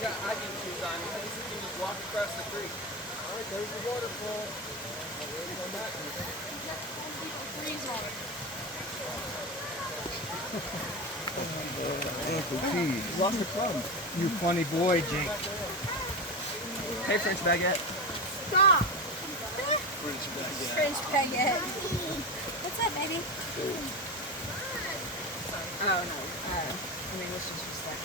got hiking shoes on. You can just walk across the creek. All right, there's the waterfall. Ready to go back? Freeze water. Uncle T. Lost the plum. You funny boy, Jake. Hey, French baguette. Stop. French baguette. French baguette. What's up, baby? Oh, no. I mean, this is just that.